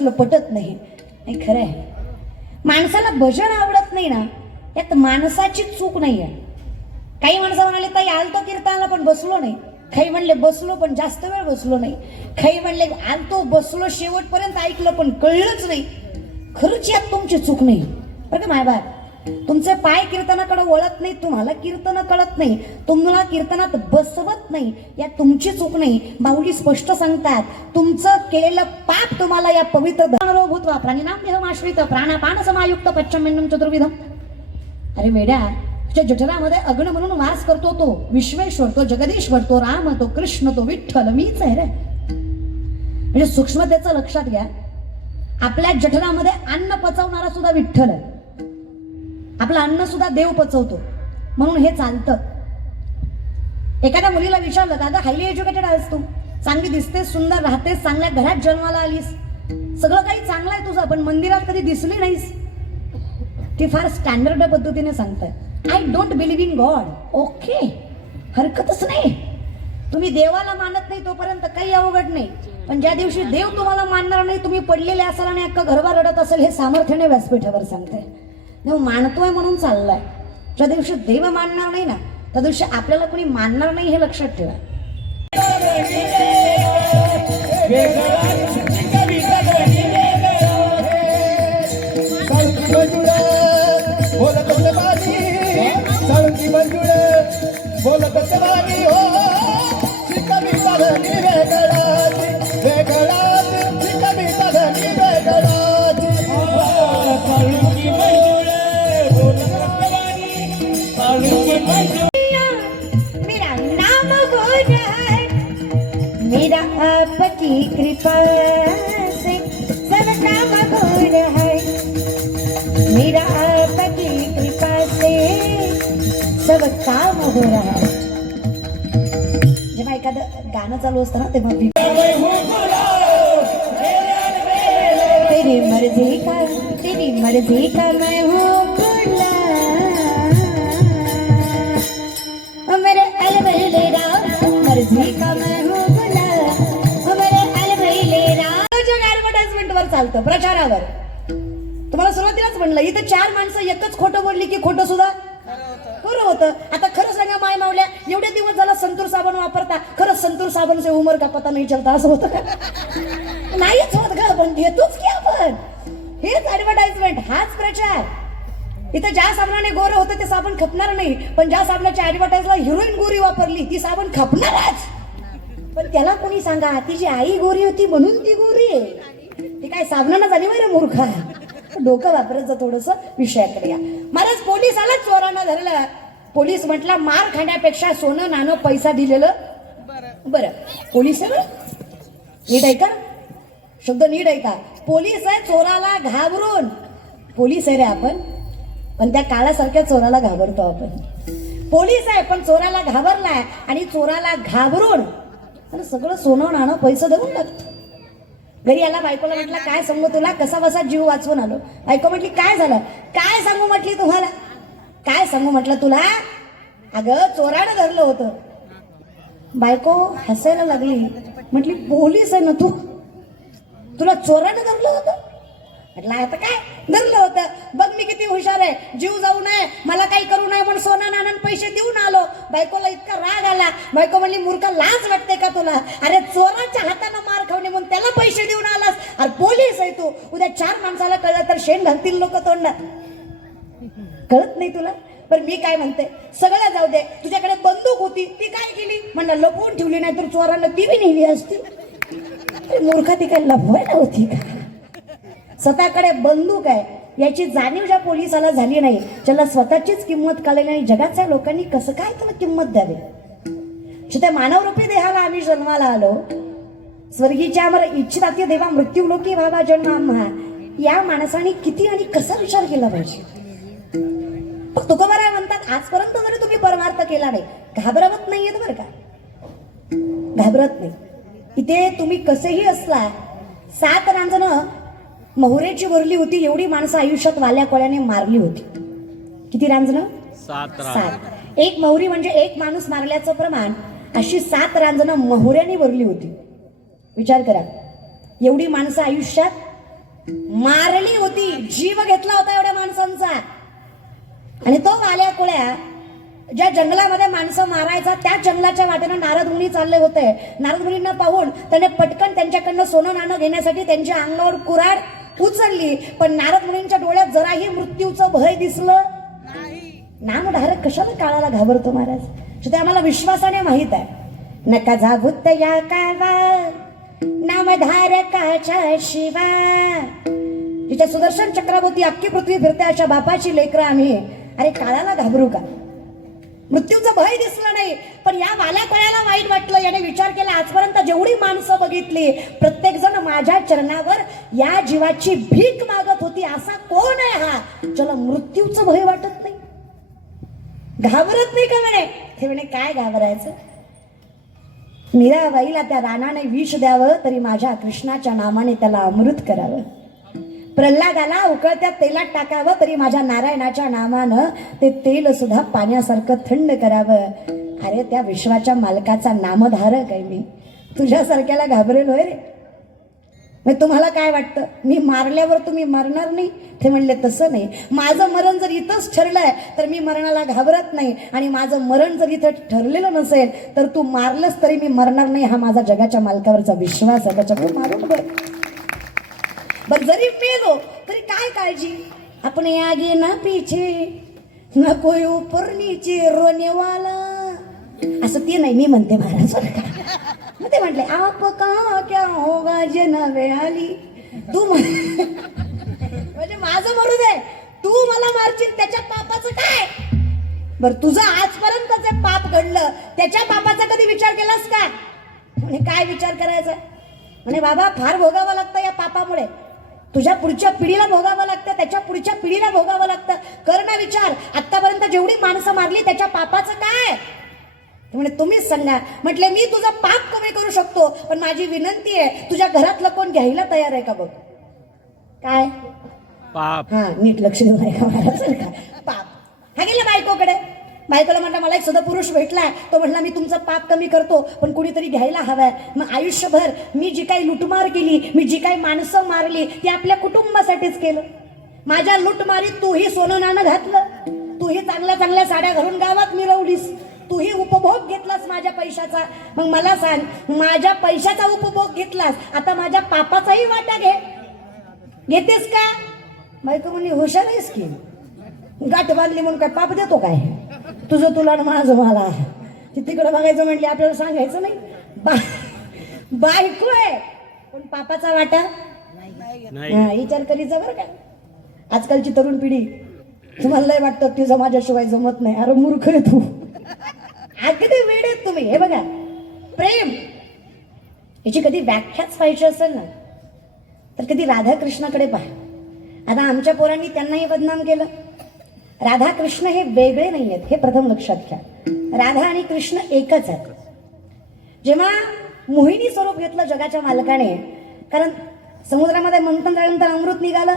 आपल्याला पटत नाही. नाही खरं आहे माणसाला भजन आवडत नाही ना यात माणसाची चूक नाही आहे काही माणसं म्हणाले ताई आलतो कीर्तनाला पण बसलो नाही. काही म्हणले बसलो पण जास्त वेळ बसलो नाही. काही म्हणले आलतो बसलो शेवटपर्यंत ऐकलं पण कळलंच नाही. खरंच यात तुमची चूक नाही. बरं का मायबा तुमचे पाय कीर्तनाकडे वळत नाही तुम्हाला कीर्तन कळत नाही तुम्हाला कीर्तनात बसवत नाही या तुमची चूक नाही. बाहुली स्पष्ट सांगतात तुमचं केलेलं पाप तुम्हाला या पवित्र दानरो भूतवा प्राणीनाम आश्रित प्राणापान समायुक्त पश्चिम चतुर्विधम. अरे वेड्या तुझ्या जठरामध्ये अग्न म्हणून वास करतो तो विश्वेश्वर तो जगदीश्वर तो राम तो कृष्ण तो विठ्ठल मीच आहे रे. म्हणजे सूक्ष्मतेचं लक्षात घ्या. आपल्या जठरामध्ये अन्न पचवणारा सुद्धा विठ्ठल आहे. आपलं अन्न सुद्धा देव पचवतो. म्हणून हे चालतं. एखाद्या मुलीला विचारलं का हायली एज्युकेटेड आहेस तू. चांगली दिसतेस सुंदर राहतेस चांगल्या घरात जन्माला आलीस. सगळं काही चांगलं आहे तुझं पण मंदिरात कधी दिसली नाहीस. ती फार स्टँडर्ड पद्धतीने सांगताय. I don't believe in God okay हरकतच नाही. तुम्ही देवाला मानत नाही तोपर्यंत काही अवघड नाही. पण ज्या दिवशी देव तुम्हाला मानणार नाही तुम्ही पडलेले असाल आणि अख्खा घरभर रडत असेल हे सामर्थ्याने व्यासपीठावर सांगताय. देव मानतोय म्हणून चाललाय ज्या दिवशी देव मानणार नाही ना त्या दिवशी आपल्याला कोणी मानणार नाही हे लक्षात ठेवा सब काम हो रहा है जेव्हा एखादं गाणं चालू असतं ना तेव्हा तेरी मर्जी का तेरी मर्जी का मैं हूँ मेरे अल भाई ले रहा मर्जी का मैं हूँ गुलाम ओ मेरे अलबेले राम जग ऍडव्हर्टाइजमेंटवर चालतं प्रचारावर. तुम्हाला सुरुवातीलाच म्हणलं इथं चार माणसं एकच खोटं बोलली की खोटं सुद्धा? खरं होतं. आता खरं सांगा माय मावल्या एवढे दिवस झाला संतूर साबण वापरता. खरंच संतूर साबण से उमर का पता नाही चलता असं होतं. का नाहीच होत ग पण घेतोच की आपण. हेच ऍडव्हर्टाइजमेंट हाच प्रचार. इथं ज्या साबणाने गोरं होतं ते साबण खपणार नाही. पण ज्या साबणाच्या ऍडव्हर्टाईजला हिरोईन गोरी वापरली ती साबण खपणारच. पण त्याला कोणी सांगा तिची आई गोरी होती म्हणून ती गोरी आहे. ती काय साबणानं झाली वय रे मूर्खा? डोकं वापरायचं थोडस विषयाकडे या महाराज पोलीस आला चोरानं धरलं. पोलीस म्हटला मार खाण्यापेक्षा सोनं नाणं पैसा दिलेलं. बरं. पोलीस आहे बरं नीट ऐका शब्द नीट ऐका पोलीस आहे चोराला घाबरून. पोलीस आहे रे आपण. पण त्या काळासारख्या चोराला घाबरतो आपण. पोलीस आहे पण चोराला घाबरलाय आणि चोराला घाबरून. आणि सगळं सोनं नाणं पैसे देऊन लागतं घरी आला बायकोला म्हटलं काय सांगू तुला? कसा बसा जीव वाचवून आलो. बायको म्हटली काय झालं? काय सांगू म्हटली तुम्हाला? काय सांगू म्हटलं तुला? अगं चोरानं धरलं होतं. बायको हसायला लागली. म्हटली पोलीस आहे ना तू? तुला चोरानं धरलं होतं? म्हटलं आता काय? धरलं होतं. बघ मी किती हुशार आहे. जीव जाऊ नये. मला काही करू नये पण सोना नाणन पैसे देऊन आलो. बायकोला इतका राग आला. बायको म्हणली मूर्ख लाज वाटते का तुला? अरे चोराच्या हातानं मार खावणे म्हणून त्याला पैसे देऊन आलास. अरे पोलीस आहे तू. उद्या चार माणसाला कळलं तर शेण घालतील लोक तोंडात. कळत नाही तुला? पण मी काय म्हणते? सगळं जाऊ दे. तुझ्याकडे बंदूक होती ती काय केली? म्हणलं लपवून ठेवली नाही तर चोरांना ती बी नेली असती. मूर्खा ती काय लपवायला होती का? स्वतःकडे बंदूक आहे. याची जाणीव ज्या पोलिसाला झाली नाही ज्याला स्वतःचीच किंमत कळली नाही जगाच्या लोकांनी कसं काय त्याला किंमत द्यावी? त्या मानवरूपी देहाला आम्ही जन्माला आलो स्वर्गीच्या अमर इच्छिताती देवा मृत्यू लोकी व्हावा जन्म आम्हा. या माणसाने किती आणि कसा विचार केला पाहिजे? तुकोबाराय म्हणतात आजपर्यंत जरी तुम्ही परमार्थ केला नाही घाबरवत नाहीयेत बरं का? घाबरत नाही. इथे तुम्ही कसेही असला सात रांजणं मोहरेची वरली होती एवढी माणसं आयुष्यात वाल्या कोळ्याने मारली होती. किती रांजणं? सात सात. एक मोहरी म्हणजे एक माणूस मारल्याचं प्रमाण अशी सात रांजणं मोहऱ्याने भरली होती. विचार करा. एवढी माणसं आयुष्यात मारली होती जीव घेतला होता एवढ्या माणसांचा. आणि तो वाल्या कुळ्या ज्या जंगलामध्ये माणसं मारायचा त्या जंगलाच्या वाटेनं नारद मुनी चालले होते. नारद मुनींना पाहून त्याने पटकन त्यांच्याकडनं सोनं नाणं घेण्यासाठी त्यांच्या अंगावर कुराड उचलली. पण नारद मुनींच्या डोळ्यात जराही मृत्यूचं भय दिसलं नामधारक कशाला काळाला घाबरतो महाराज? ते आम्हाला विश्वासाने माहीत आहे. नका जागुत या कावा नामधारकाच्या शिवा. तिच्या सुदर्शन चक्राभोवती अख्खी पृथ्वी फिरते अशा बापाची लेकरं आम्ही. अरे काळाला घाबरू का? मृत्यूचं भय दिसलं नाही. पण या वाल्या कळ्याला वाईट वाटलं. याने विचार केला आजपर्यंत जेवढी माणसं बघितली प्रत्येक जण माझ्या चरणावर या जीवाची भीक मागत होती. असा कोण आहे हा? ज्याला मृत्यूचं भय वाटत नाही. घाबरत नाही का म्हणे? हे म्हणे काय घाबरायचं? मीराबाईला त्या रानाने विष द्यावं तरी माझ्या कृष्णाच्या नामाने त्याला अमृत करावं. प्रल्हादाला उकळत्या तेलात टाकावं तरी माझ्या नारायणाच्या नामानं ते तेल सुद्धा पाण्यासारखं थंड करावं. अरे त्या विश्वाच्या मालकाचा नामधारक आहे मी. तुझ्यासारख्याला घाबरेल होय रे. मग तुम्हाला काय वाटतं? मी मारल्यावर तुम्ही मरणार नाही? ते म्हणले तसं नाही. माझं मरण जर इथंच ठरलंय तर मी मरणाला घाबरत नाही. आणि माझं मरण जर इथं ठरलेलं नसेल तर तू मारलंस तरी मी मरणार नाही हा माझा जगाच्या मालकावरचा विश्वास आहे. त्याच्यामुळे मारून बघ. पण जरी मेलो तरी काय काळजी? आपण आगे ना पीछे ना कोई ऊपर नीचे रोने वाला. असं ते नाही मी म्हणते महाराज मग ते म्हटले आप का क्या होगा जे नवे आली तू म्हणजे माझं मरू दे तू मला मारशील त्याच्या पापाचं काय? बर तुझं आजपर्यंत जे पाप घडलं त्याच्या पापाचा कधी विचार केलास का? म्हणे काय विचार करायचा? म्हणे बाबा फार भोगावं लागतं या पापामुळे. तुझ्या पुढच्या पिढीला भोगावं लागतं त्याच्या पुढच्या पिढीला भोगावं लागतं. कर ना विचार. आतापर्यंत जेवढी माणसं मारली त्याच्या पापाचं काय? म्हणे तुम्हीच सांगा. म्हटले मी तुझं पाप कमी करू शकतो पण माझी विनंती आहे तुझ्या घरातलं कोण घ्यायला तयार आहे का बघ? काय? पाप. हा नीट लक्ष देऊ नये का? महाराज पाप. हा गेला बायकोकडे. बायकोला म्हटलं मला एक सुद्धा पुरुष भेटलाय. तो म्हटला मी तुमचं पाप कमी करतो पण कुणीतरी घ्यायला हवाय. मग आयुष्यभर मी जी काही लुटमार केली मी जी काही माणसं मारली ती आपल्या कुटुंबासाठीच केलं. माझ्या लुटमारीत तूही सोनं नाणं घातलं. तूही चांगल्या चांगल्या साड्या घालून गावात मिरवलीस. तूही उपभोग घेतलास माझ्या पैशाचा. मग मला सांग माझ्या पैशाचा उपभोग घेतलास आता माझ्या पापाचाही वाटा घे. घेतेस का? बायको म्हणली हुशार आहेस की. गाठ बांधली म्हणून काय पाप देतो काय? तुझं तुला आणि माझं मला ती तिकडं बघायचं म्हटली आपल्याला सांगायचं नाही. बा बायको आहे. पण पापाचा वाटा नाही. हा विचार करीचा बरं का. आजकालची तरुण पिढी तुम्हाला लय वाटतं तिचं माझ्याशिवाय जमत नाही. अरे मूर्ख आहे तू. अगदी वेळ आहेत तुम्ही. हे बघा. प्रेम. याची कधी व्याख्याच पाहिजे असेल ना तर कधी राधाकृष्णाकडे पहा. आता आमच्या पोरांनी त्यांनाही बदनाम केलं. राधा कृष्ण हे वेगळे नाही आहेत हे प्रथम लक्षात घ्या. राधा आणि कृष्ण एकच आहेत. जेव्हा मोहिनी स्वरूप घेतलं जगाच्या मालकाने कारण समुद्रामध्ये मंथन झाल्यानंतर अमृत निघालं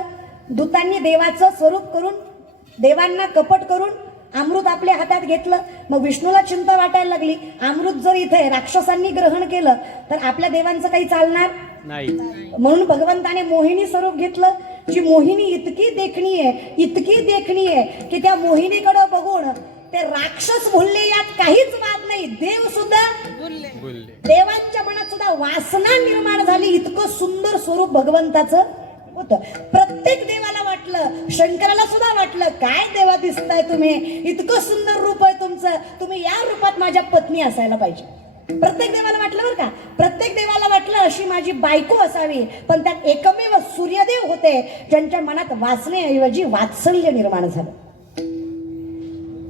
दूतांनी देवाचं स्वरूप करून देवांना कपट करून अमृत आपल्या हातात घेतलं मग विष्णूला चिंता वाटायला लागली. अमृत जर इथे राक्षसांनी ग्रहण केलं तर आपल्या देवांचं काही चालणार? नाही. म्हणून भगवंताने मोहिनी स्वरूप घेतलं. जी मोहिनी इतकी देखणी आहे इतकी देखणी आहे की त्या मोहिनीकडे बघून ते राक्षस बोलले यात काहीच वाद नाही. देव सुद्धा बोलले देवांच्या मनात सुद्धा वासना निर्माण झाली. इतकं सुंदर स्वरूप भगवंताचं होतं. प्रत्येक देवाला वाटलं? शंकराला सुद्धा वाटलं. काय देवा दिसताय तुम्ही? इतकं सुंदर रूप आहे तुमचं. तुम्ही या रूपात माझ्या पत्नी असायला पाहिजे. प्रत्येक देवाला वाटलं बरं का? प्रत्येक देवाला वाटलं अशी माझी बायको असावी. पण त्यात एकमेव सूर्यदेव होते ज्यांच्या मनात वाचण्याऐवजी वात्सल्य निर्माण झालं.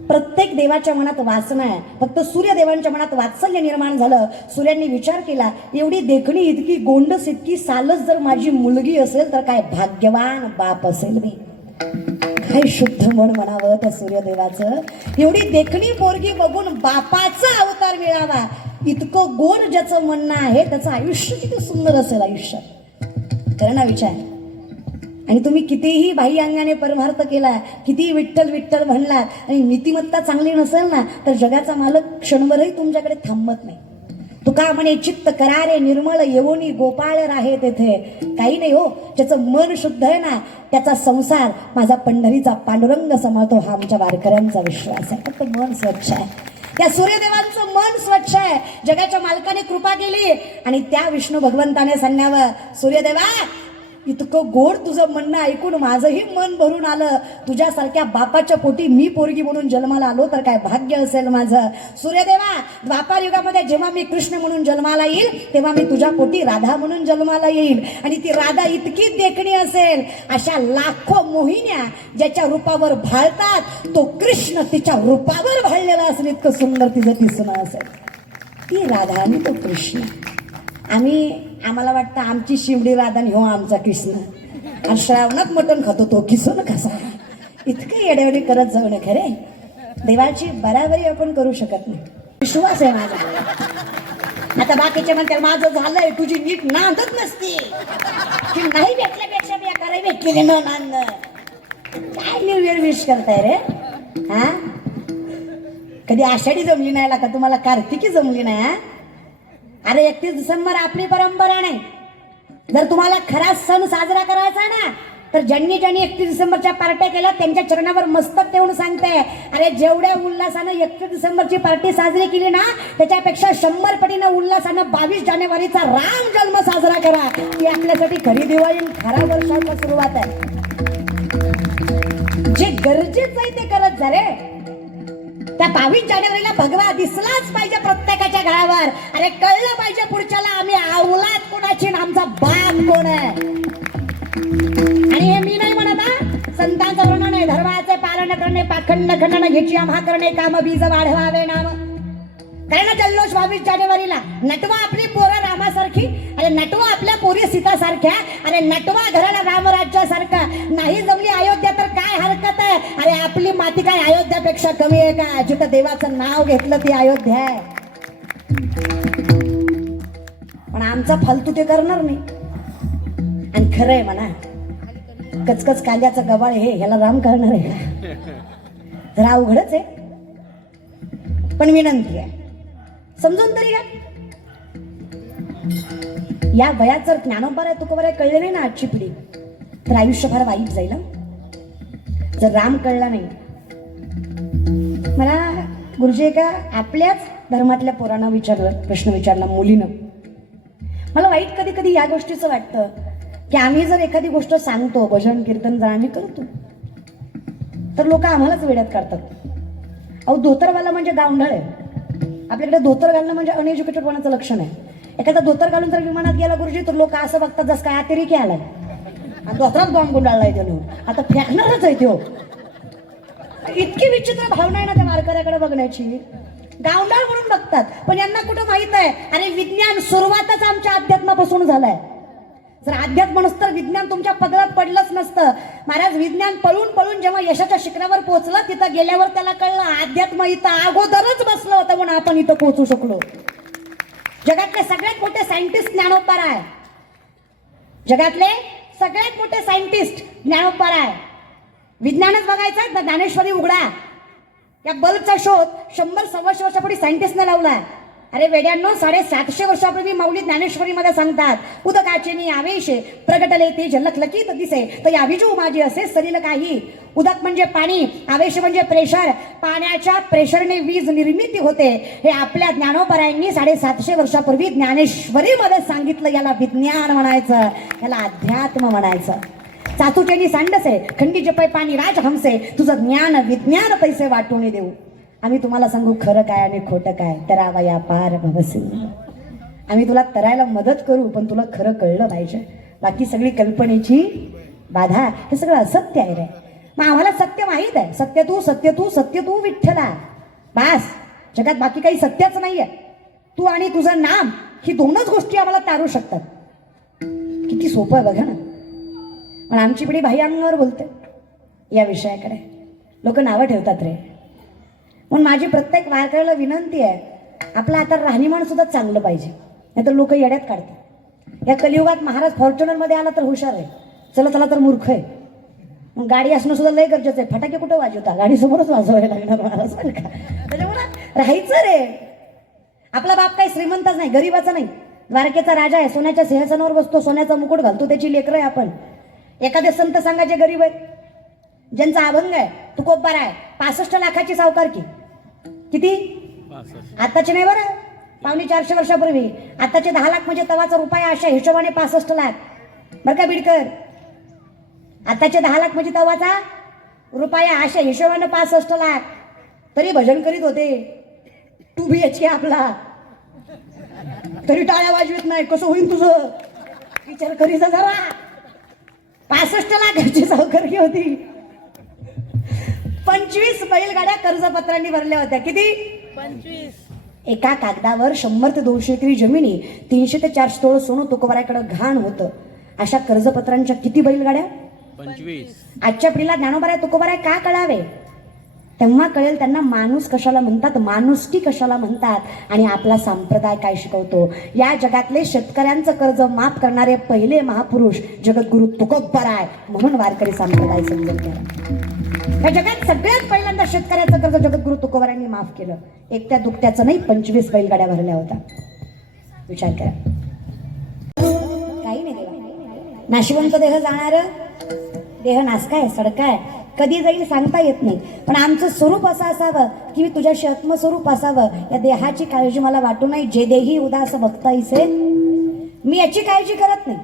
प्रत्येक देवाच्या मनात वासना आहे. फक्त सूर्यदेवांच्या मनात वात्सल्य निर्माण झालं सूर्यांनी विचार केला एवढी देखणी इतकी गोंडस इतकी सालच जर माझी मुलगी असेल तर काय भाग्यवान बाप असेल मी. काय शुद्ध मन म्हणावं त्या सूर्यदेवाचं? एवढी देखणी पोरगी बघून बापाचा अवतार मिळावा. इतकं गोड ज्याचं म्हणणं आहे त्याचं आयुष्य किती सुंदर असेल आयुष्य करा ना विचार. आणि तुम्ही कितीही बाह्य अंगाने परमार्थ केला कितीही विठ्ठल विठ्ठल म्हणलात आणि नीतिमत्ता चांगली नसेल ना तर जगाचा मालक क्षणभरही तुमच्याकडे थांबत नाही. तुका म्हणे चित्त करारे निर्मळ येवोनी गोपाळ राहे तेथे. काही नाही हो ज्याचं मन शुद्ध आहे ना त्याचा संसार माझा पंढरीचा पांडुरंग सांभाळतो हा आमच्या वारकऱ्यांचा विश्वास आहे. फक्त मन स्वच्छ आहे. त्या सूर्यदेवांचं मन स्वच्छ आहे. जगाच्या मालकाने कृपा केली आणि त्या विष्णू भगवंताने सांगण्यावर सूर्यदेवा इतकं गोड तुझं म्हणणं ऐकून माझंही मन भरून आलं. तुझ्यासारख्या बापाच्या पोटी मी पोरगी म्हणून जन्माला आलो तर काय भाग्य असेल माझं? सूर्यदेवा द्वापार युगामध्ये जेव्हा मी कृष्ण म्हणून जन्माला येईल तेव्हा मी तुझ्या पोटी राधा म्हणून जन्माला येईल. आणि ती राधा इतकी देखणी असेल. अशा लाखो मोहिन्या ज्याच्या रूपावर भाळतात तो कृष्ण तिच्या रूपावर भाळलेला असेल. इतकं सुंदर तिचं दिसणं असेल. ती राधा आणि तो कृष्ण. आम्ही आम्हाला वाटतं आमची शिवडी राधा हो आमचा कृष्ण. आणि श्रावणात मटण खातो तो किसून कसा. इतकं येडेवडे करत जाऊ ना खरे देवाची बराबरी आपण करू शकत नाही. विश्वास आहे माझा. आता बाकीचे म्हणतात माझं झालंय तुझी नीट नांदत नसती. की नाही भेटल्यापेक्षा मी कराय भेटलेली न नांद काय निर्वेळ विश करताय रे? हा? कधी आषाढी जमली नाही का तुम्हाला कार्तिकी जमली नाही हा? अरे एकतीस डिसेंबर आपली परंपरा नाही. जर तुम्हाला खरा सण साजरा करायचा ना तर ज्यांनी ज्यांनी एकतीस डिसेंबरच्या पार्ट्या केल्या त्यांच्या चरणावर मस्तक ठेवून सांगते. अरे जेवढ्या उल्हासानं एकतीस डिसेंबरची पार्टी साजरी केली ना त्याच्यापेक्षा शंभर पटीनं उल्हासानं बावीस जानेवारीचा राम जन्म साजरा करा. ही आपल्यासाठी खरी दिवाळी खरा वर्षाचा सुरुवात आहे. जे गरजेचं आहे ते करत झाले त्या बावीस जानेवारीला भगवा दिसलाच पाहिजे प्रत्येकाच्या घरावर. अरे कळलं पाहिजे पुढच्याला आम्ही आवलात कोणाची आमचा बाप कोण आहे? आणि हे मी नाही म्हणत हा. संतांचं वर्णन आहे धर्माचे पालन करणे पाखंड खंडन घ्यायची आम्हा करणे काम बीज वाढवावे नाम. काय ना जल्लोष बावीस जानेवारीला. नटवा आपली पोरं रामासारखी अरे नटवा आपल्या पोरी सीतासारख्या अरे नटवा घराला रामराज्यासारखा. नाही जमली अयोध्या तर काय हरकत आहे? अरे आपली माती काय अयोध्यापेक्षा कमी आहे का? जिथं देवाचं नाव घेतलं ती अयोध्या आहे. पण आमचा फालतू ते करणार नाही. आणि खरं आहे म्हणा कचकच काल्याचं गबाळ हे ह्याला राम करणार आहे. जरा अवघडच आहे. पण विनंती आहे. समजून तरी घ्या. या वयात जर ज्ञानोबर आहे तुकोबर आहे कळले नाही ना आजची पिढी. तर आयुष्य फार वाईट जाईल जर राम कळला नाही. मला गुरुजी एका आपल्याच धर्मातल्या पोरांना विचारलं प्रश्न विचारला मुलीनं. मला वाईट कधी कधी या गोष्टीचं वाटतं की आम्ही जर एखादी गोष्ट सांगतो भजन कीर्तन जर आम्ही करतो तर लोक आम्हालाच वेड्यात काढतात. अहो धोतरवाला म्हणजे गावंढळ आहे. आपल्याकडे धोतर घालणं म्हणजे अनएज्युकेटेडपणाचं लक्षण आहे एखादा धोतर घालून जर विमानात गेला गुरुजी तर लोक असं बघतात जसं काय अतिरेकी आलाय. आणि धोतरात बॉम्ब गुंडाळलाय त्यानं. आता फेकणारच आहे तो. इतकी विचित्र भावना आहे ना त्या वारकऱ्याकडे बघण्याची. गावंडाळ म्हणून बघतात. पण यांना कुठं माहीत आहे? अरे विज्ञान सुरुवातच आमच्या अध्यात्मापासून झालाय. जर अध्यात्म नसतं तर विज्ञान तुमच्या पदरात पडलंच नसतं. महाराज विज्ञान पळून पळून जेव्हा यशाच्या शिखरावर पोहोचलं तिथं गेल्यावर त्याला कळलं अध्यात्म इथं अगोदरच बसलं होतं म्हणून आपण इथं पोहोचू शकलो. जगातले सगळ्यात मोठे सायंटिस्ट ज्ञानोपार आहे. जगातले सगळ्यात मोठे सायंटिस्ट ज्ञानोपार आहे. विज्ञानच बघायचं ज्ञानेश्वरी उघडा. या बल्बचा शोध शंभर सव्वाशे वर्षापूर्वी सायंटिस्टने लावला अरे वेड्यांनो साडेसातशे वर्षापूर्वी माऊली ज्ञानेश्वरीमध्ये सांगतात उदकाचे मी आवेशे प्रगटले ते झलकलकीत दिसे. तर या विजू माझी असे सरील काही. उदक म्हणजे पाणी आवेश म्हणजे प्रेशर. पाण्याच्या प्रेशरने वीज निर्मिती होते. हे आपल्या ज्ञानोपरायांनी साडेसातशे वर्षापूर्वी ज्ञानेश्वरीमध्ये सांगितलं याला विज्ञान म्हणायचं याला अध्यात्म म्हणायचं. चातुचेनी सांडसे खंडी जपय पाणी राज हमसे तुझं ज्ञान विज्ञान पैसे वाटून देऊ. आम्ही तुम्हाला सांगू खरं काय आणि खोटं काय? तरावा या पार भवसिंह. आम्ही तुला तरायला मदत करू पण तुला खरं कळलं पाहिजे. बाकी सगळी कल्पनेची बाधा हे सगळं असत्य आहे रे. मग आम्हाला सत्य माहीत आहे. सत्य तू सत्य तू सत्य तू विठ्ठला बास. जगात बाकी काही सत्यच नाहीये. तू आणि तुझं नाम ही दोनच गोष्टी आम्हाला तारू शकतात. किती सोपं आहे बघा ना. पण आमची पिढी भाई अंगावर बोलते. या विषयाकडे. लोक नावं ठेवतात रे. म्हणून माझी प्रत्येक वारकऱ्याला विनंती आहे आपलं आता राहणीमान सुद्धा चांगलं पाहिजे. नाही तर लोक येड्यात काढतात. या कलियुगात महाराज फॉर्च्युनरमध्ये आला तर हुशार आहे. चला चला तर मूर्ख आहे. मग गाडी असणं सुद्धा लय गरजेचं आहे. फटाके कुठं वाजवता? गाडीसमोरच वाजवायला लागणार महाराज बरं का? त्याच्यामुळे राहायचं रे. आपला बाप काही श्रीमंतच नाही गरीबाचा नाही. द्वारकेचा राजा आहे सोन्याच्या सिंहासनावर बसतो सोन्याचा मुकुट घालतो त्याची लेकरं आहे आपण. एखादे संत सांगायचे गरीब आहेत. ज्यांचा अभंग आहे तुकोबारा आहे. पासष्ट लाखाची सावकारकी किती? आताचे नाही बरं? पावणे चारशे वर्षापूर्वी. आताचे दहा लाख म्हणजे तवाचा रुपया अशा हिशोबाने पासष्ट लाख. बरं का बिडकर? आताचे दहा लाख म्हणजे तवाचा रुपया अशा हिशोबाने पासष्ट लाख. तरी भजन करीत होते. टू बी एच के आपला. तरी टाळ्या वाजवीत नाही. कसं होईल तुझं? विचार करीचा जरा. पासष्ट लाखाची सावकारकी होती. पंचवीस बैलगाड्या कर्जपत्रांनी भरल्या होत्या. किती? एका कागदावर शंभर ते दोनशे एकरी जमिनी तीनशे ते चारशे तोळ सोनं तुकोबाराकडे घाण होतं. अशा कर्जपत्रांच्या किती बैलगाड्या? पंचवीस. आजच्या पिढीला ज्ञानोबाराय तुकोबाराय का कळावे? तेव्हा कळेल त्यांना माणूस कशाला म्हणतात माणुसकी कशाला म्हणतात आणि आपला संप्रदाय काय शिकवतो. या जगातले शेतकऱ्यांचं कर्ज माफ करणारे पहिले महापुरुष जगद्गुरु तुकोबराय म्हणून वारकरी संप्रदाय समजून या जगात सगळ्यात पहिल्यांदा शेतकऱ्याचं कर्ज जगद्गुरु तुकोबारांनी माफ केलं. एकट्या दुकट्याचं नाही पंचवीस बैलगाड्या भरल्या होत्या. विचार करा. काही नाही देवा. नाशिवंत देह जाणार देह नासकाय सडकाय. कधी जाईल सांगता येत नाही. पण आमचं स्वरूप असं असावं की मी तुझ्याशी आत्मस्वरूप असावं. या देहाची काळजी मला वाटू नाही जे देही उदास बघता इसे. मी याची काळजी करत नाही.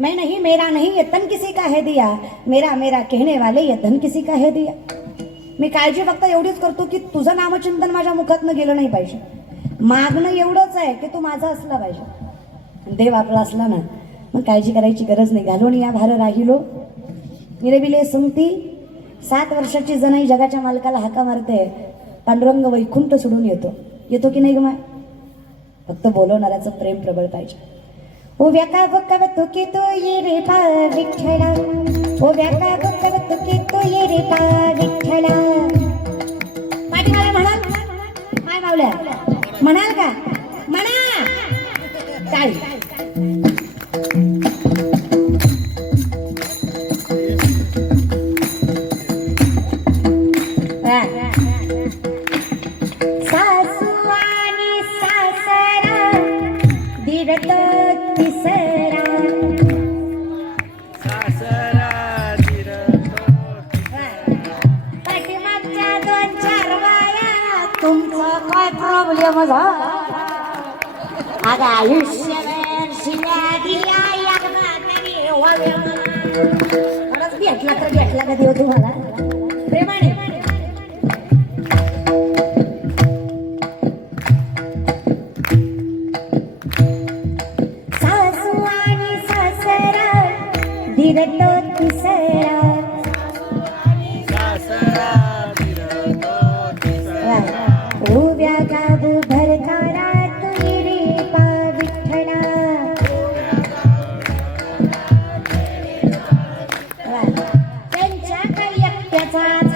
मैं नहीं मेरा नहीं ये तन किसी का है दिया। मेरा मेरा कहने वाले ये किसी का है दिया। मी काळजी फक्त एवढीच करतो की तुझं नामचिंतन माझ्या मुखातनं गेलं नाही पाहिजे. मागणं एवढंच आहे की तू माझा असला पाहिजे. देव आपला असला ना मग काळजी करायची गरज नाही. घालून या भार राहिलो. निरबिले सुमती सात वर्षाची जनाई जगाच्या मालकाला हाका मारते. पांडुरंग वैकुंठ सोडून येतो. येतो की नाही ग माय? फक्त बोलवणाऱ्याचं प्रेम प्रबळ पाहिजे. उभ्या का बुक्काव तुकी तो ये रे पा विठ्ठला. उभ्या का बुक्काव तुकी तो ये रे पा विठ्ठला. पाठीमागे म्हणाल. काय मावल्या. म्हणाल का? म्हणा. चालेल. तरी व्हाव्या मला. खरंच भेटला तर भेटला का देव तुम्हाला ta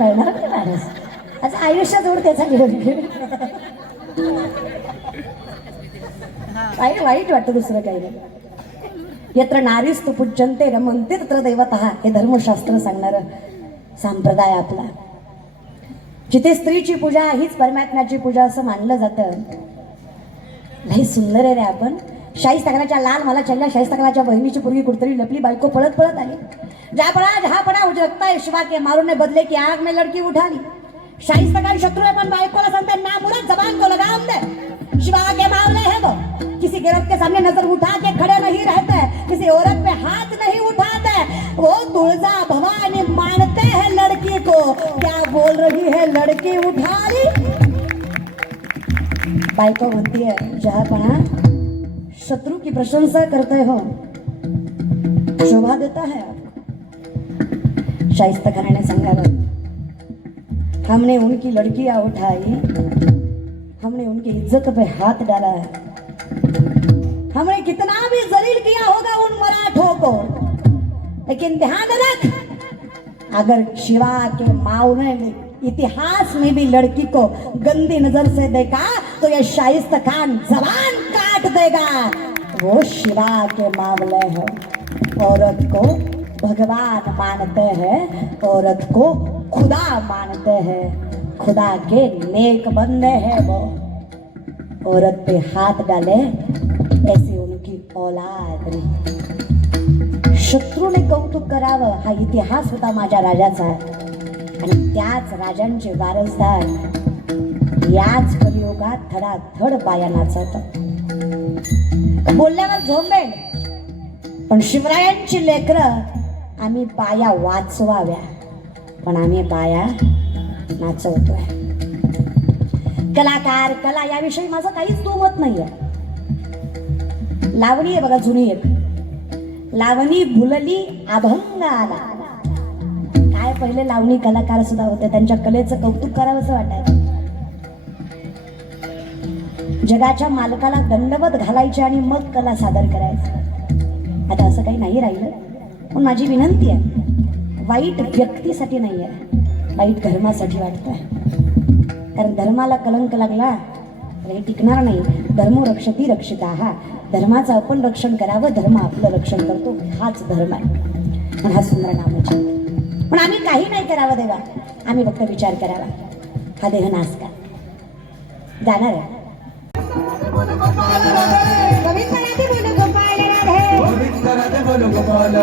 कळणार नाही माणूस आज आयुष्यात उड त्याचा घेऊन वाईट वाईट वाटतं दुसरं काही नाही. यत्र तू पूज्यंते रमंते तत्र दैवत हे धर्मशास्त्र सांगणारं संप्रदाय आपला. जिथे स्त्रीची पूजा हीच परमात्म्याची पूजा असं मानलं जातं. लई सुंदर आहे रे आपण. शाही लाल मला छल्ल्या शाही बहिणीची पूर्वी कुठतरी लपली बायको पळत पळत आली. जा पडा जहा है शिवा के मारू ने बदले की आग में लड़की उठाली. ली शत्रु है पण बायकोला सांगते ना मुरत जबान को लगा हमने शिवा के मामले है वो किसी गिरफ्त के सामने नजर उठा के खड़े नहीं रहते किसी औरत पे हाथ नहीं उठाते वो तुलजा भवानी मानते हैं लड़की को. क्या बोल रही है लड़की उठा ली है म्हणतीये जहापणा शत्रु की प्रशंसा करते हो। शोभा देता है आपको शाइस्त कराने संगावर हमने उनकी लड़कियां उठाई। हमने उनकी इज्जत पे हाथ डाला है। हमने कितना भी जलील किया होगा उन मराठों को। लेकिन ध्यान रख अगर शिवा के मावने ने इतिहास में भी लड़की को गंदी नजर से देखा तो यह शाइस्त खान जवान का देगा। वो शिवा के मामले है। औरत को भगवान मानते हैं। औरत को खुदा मानते हैं। खुदा के नेक बंदे हैं वो। औरत पे हाथ डाले ऐसे उनकी औलाद नहीं। शत्रूने कौतुक करावं हा इतिहास होता माझ्या राजाचा आणि त्याच राजांचे वारसदार याच कलियुगात धडाधड पाया नाचत बोलल्यावर झोंबेल पण शिवरायांची लेकरं आम्ही बाया वाचवाव्या. पण आम्ही बाया नाचवतोय. कलाकार कला याविषयी माझं काहीच दुमत नाहीये. लावणी आहे बघा जुनी एक. लावणी भुलली अभंग आला काय पहिले लावणी कलाकार सुद्धा होते त्यांच्या कलेचं कौतुक करावंसं वाटायचं. जगाच्या मालकाला दंडवत घालायचे आणि मग कला सादर करायचं. आता असं काही नाही राहिलं. पण माझी विनंती आहे वाईट व्यक्तीसाठी नाही आहे वाईट धर्मासाठी वाटतं कारण धर्माला कलंक लागला तर हे टिकणार नाही. धर्म रक्षती रक्षिता. हा धर्माचं आपण रक्षण करावं धर्म आपलं रक्षण करतो. हाच धर्म आहे. पण हा सुंदर नामाची पण आम्ही काही नाही करावं देवा. आम्ही फक्त विचार करावा. हा देह नास का जाणार आहे. गोविंद राधे बोलो गोपाल